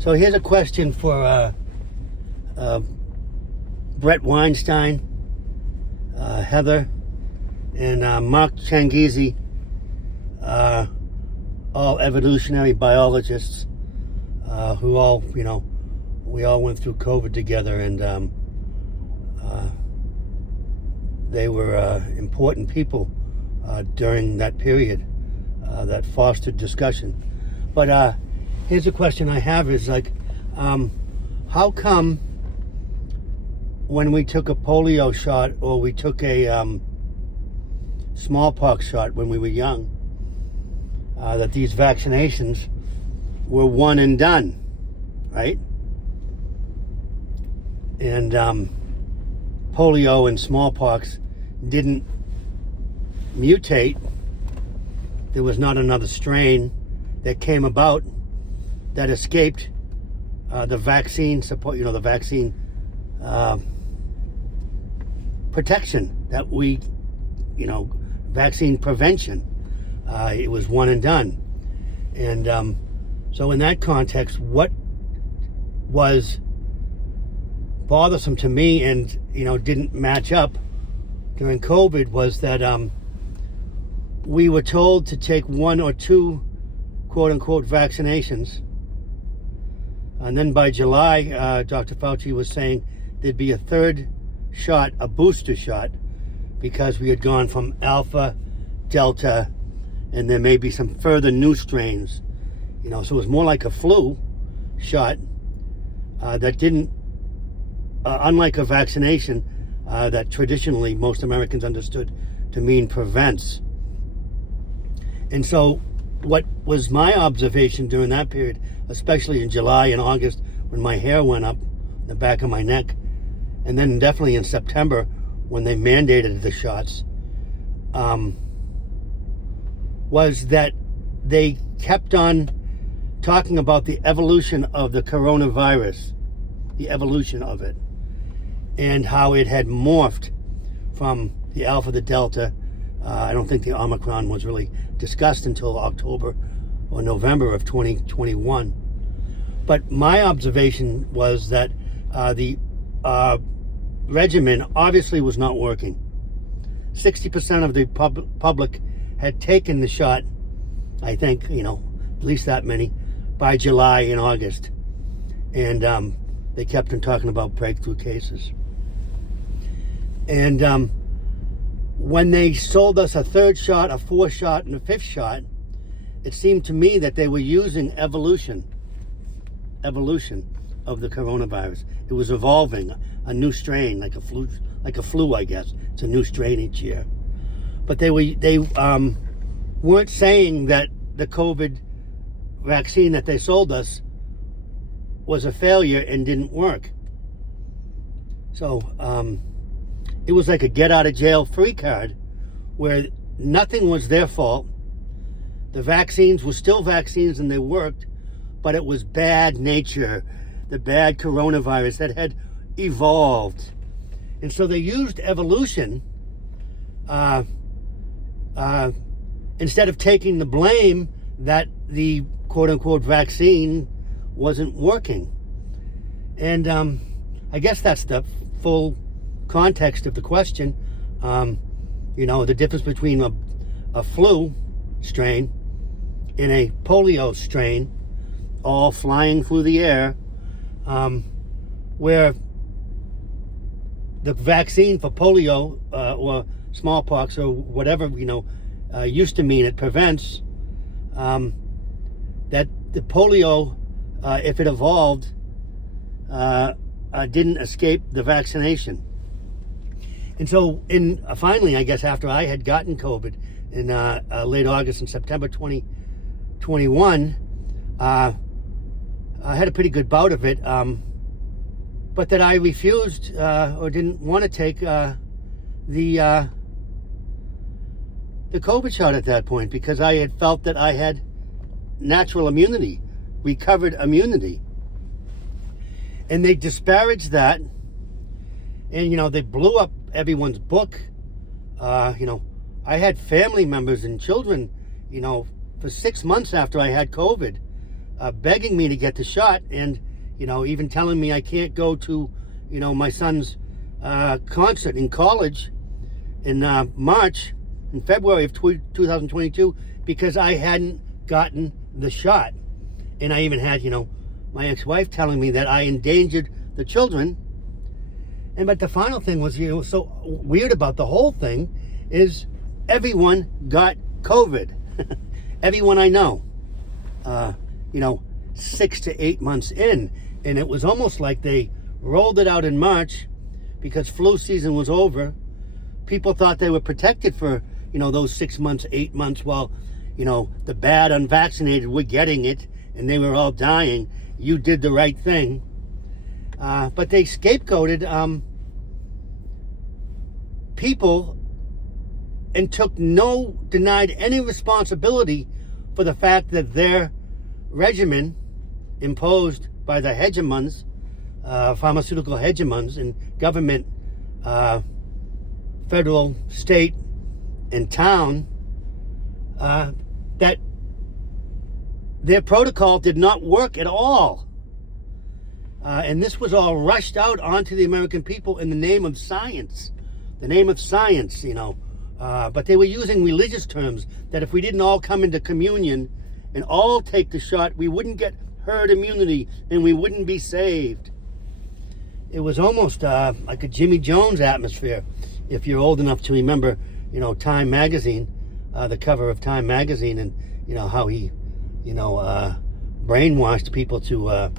So here's a question for Brett Weinstein, Heather, and Mark Changizi, all evolutionary biologists who all, we all went through COVID together, and they were important people during that period that fostered discussion. But here's a question I have is how come when we took a polio shot or we took a smallpox shot when we were young, that these vaccinations were one and done, right? And polio and smallpox didn't mutate. There was not another strain that came about that escaped the vaccine support, the vaccine protection that we, vaccine prevention. It was one and done. And so in that context, what was bothersome to me and, didn't match up during COVID was that we were told to take one or two quote unquote vaccinations. And then by July, Dr. Fauci was saying there'd be a third shot, a booster shot, because we had gone from Alpha, Delta, and there may be some further new strains. So it was more like a flu shot that didn't, unlike a vaccination that traditionally most Americans understood to mean prevents. And so what was my observation during that period, especially in July and August when my hair went up the back of my neck, and then definitely in September when they mandated the shots, was that they kept on talking about the evolution of the coronavirus, the evolution of it, and how it had morphed from the Alpha, the Delta. I don't think the Omicron was really discussed until October or November of 2021. But my observation was that the regimen obviously was not working. 60% of the public had taken the shot, I think, at least that many, by July and August. And they kept on talking about breakthrough cases. And when they sold us a third shot, a fourth shot, and a fifth shot, it seemed to me that they were using evolution of the coronavirus. It was evolving, a new strain, like a flu, I guess. It's a new strain each year. But they weren't saying that the COVID vaccine that they sold us was a failure and didn't work. So it was like a get out of jail free card where nothing was their fault. The vaccines were still vaccines and they worked, but it was bad nature, the bad coronavirus that had evolved. And so they used evolution instead of taking the blame that the quote-unquote vaccine wasn't working. And I guess that's the full context of the question. The difference between a flu strain and a polio strain, all flying through the air, where the vaccine for polio or smallpox or whatever, used to mean it prevents, that the polio, if it evolved, didn't escape the vaccination. And so finally, I guess after I had gotten COVID in late August and September 2021, I had a pretty good bout of it, but that I refused or didn't want to take the COVID shot at that point because I had felt that I had natural immunity, recovered immunity. And they disparaged that, and they blew up everyone's book. I had family members and children, for 6 months after I had COVID, begging me to get the shot, and even telling me I can't go to my son's concert in college in February of 2022 because I hadn't gotten the shot. And I even had my ex-wife telling me that I endangered the children. But the final thing was so weird about the whole thing is everyone got COVID. Everyone I know, 6 to 8 months in. And it was almost like they rolled it out in March because flu season was over. People thought they were protected for, those 6 months, 8 months while, the bad unvaccinated were getting it and they were all dying. You did the right thing. But they scapegoated people and denied any responsibility for the fact that their regimen imposed by the hegemons, pharmaceutical hegemons and government, federal, state, and town, that their protocol did not work at all. And this was all rushed out onto the American people in the name of science. The name of science, but they were using religious terms that if we didn't all come into communion and all take the shot, we wouldn't get herd immunity and we wouldn't be saved. It was almost like a Jimmy Jones atmosphere, if you're old enough to remember, Time magazine, the cover of Time magazine, and how he, brainwashed people to,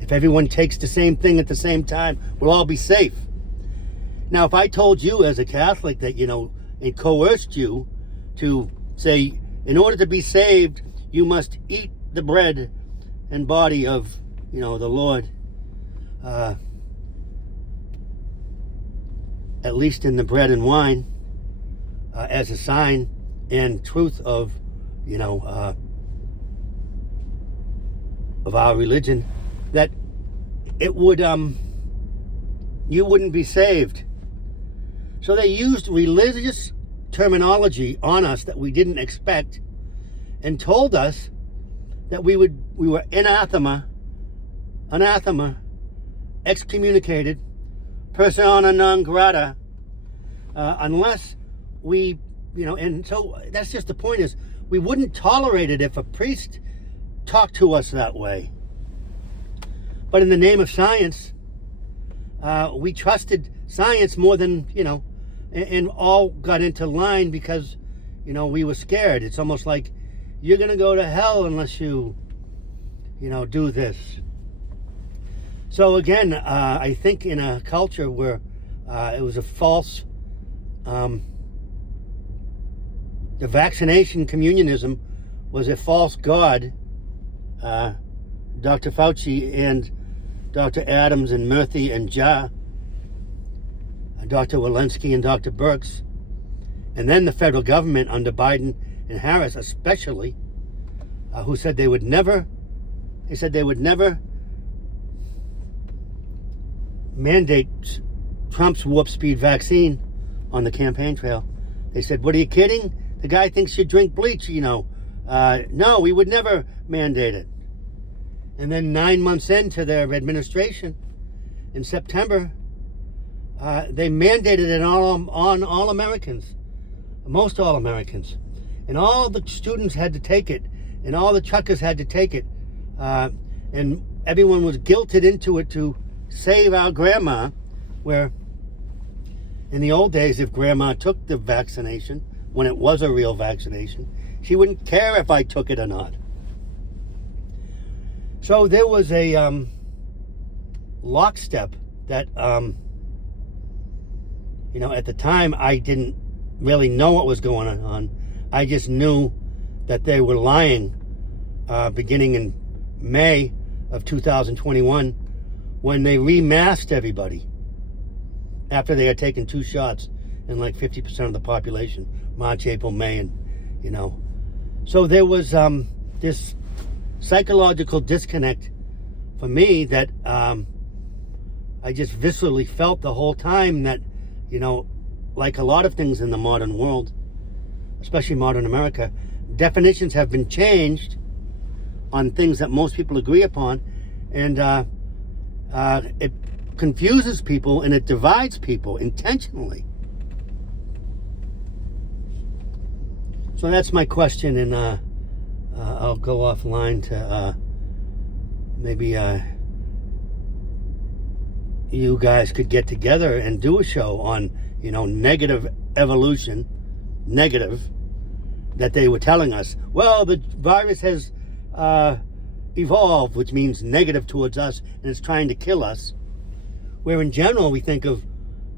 if everyone takes the same thing at the same time, we'll all be safe. Now, if I told you as a Catholic that, and coerced you to say, in order to be saved, you must eat the bread and body of, the Lord, at least in the bread and wine, as a sign and truth of, of our religion, that it would, you wouldn't be saved. So they used religious terminology on us that we didn't expect and told us that we were anathema, excommunicated, persona non grata, unless we, and so that's just the point is we wouldn't tolerate it if a priest talked to us that way. But in the name of science, we trusted science more than, and all got into line because, we were scared. It's almost like you're going to go to hell unless you, do this. So again, I think in a culture where it was a false, the vaccination communionism was a false god. Dr. Fauci and Dr. Adams and MurthDr, Dr. Walensky and Dr. Birx, and then the federal government under Biden and Harris especially, who said they would never mandate Trump's warp speed vaccine on the campaign trail. They said, what, are you kidding? The guy thinks you drink bleach, No, we would never mandate it. And then 9 months into their administration, in September, they mandated it on all Americans, most all Americans. And all the students had to take it, and all the truckers had to take it. And everyone was guilted into it to save our grandma, where in the old days, if grandma took the vaccination, when it was a real vaccination, she wouldn't care if I took it or not. So there was a lockstep that, at the time I didn't really know what was going on. I just knew that they were lying beginning in May of 2021 when they remasked everybody after they had taken 2 shots in like 50% of the population, March, April, May, and, So there was this psychological disconnect for me that I just viscerally felt the whole time that, like a lot of things in the modern world, especially modern America, definitions have been changed on things that most people agree upon, and it confuses people and it divides people intentionally. So that's my question, and I'll go offline to maybe you guys could get together and do a show on, negative evolution, negative, that they were telling us, well, the virus has evolved, which means negative towards us, and it's trying to kill us. Where in general, we think of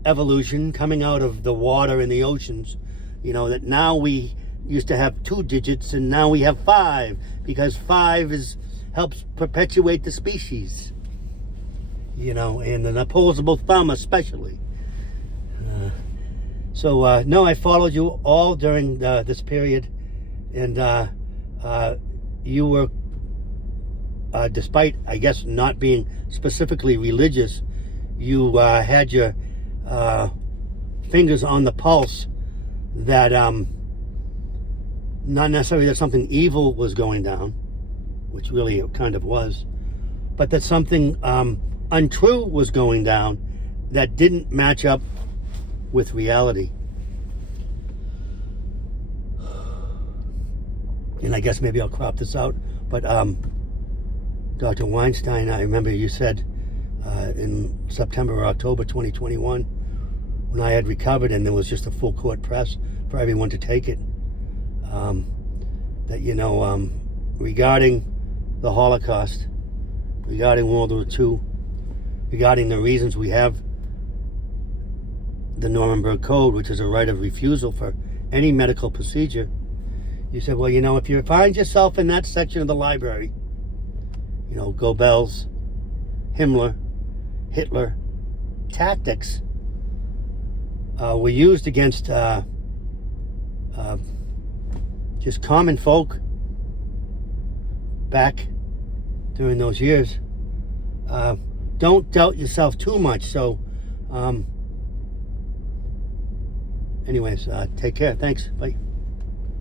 evolution coming out of the water in the oceans, that now we used to have 2 digits and now we have 5, because 5 helps perpetuate the species, and an opposable thumb especially. So no, I followed you all during this period, and you were, despite, I guess, not being specifically religious, you had your fingers on the pulse that not necessarily that something evil was going down, which really it kind of was, but that something untrue was going down that didn't match up with reality. And I guess maybe I'll crop this out, but Dr. Weinstein, I remember you said in September or October 2021, when I had recovered and there was just a full court press for everyone to take it, that, regarding the Holocaust, regarding World War II, regarding the reasons we have the Nuremberg Code, which is a right of refusal for any medical procedure, you said, well, if you find yourself in that section of the library, Goebbels, Himmler, Hitler tactics were used against just common folk back during those years. Don't doubt yourself too much. So anyways, take care. Thanks. Bye.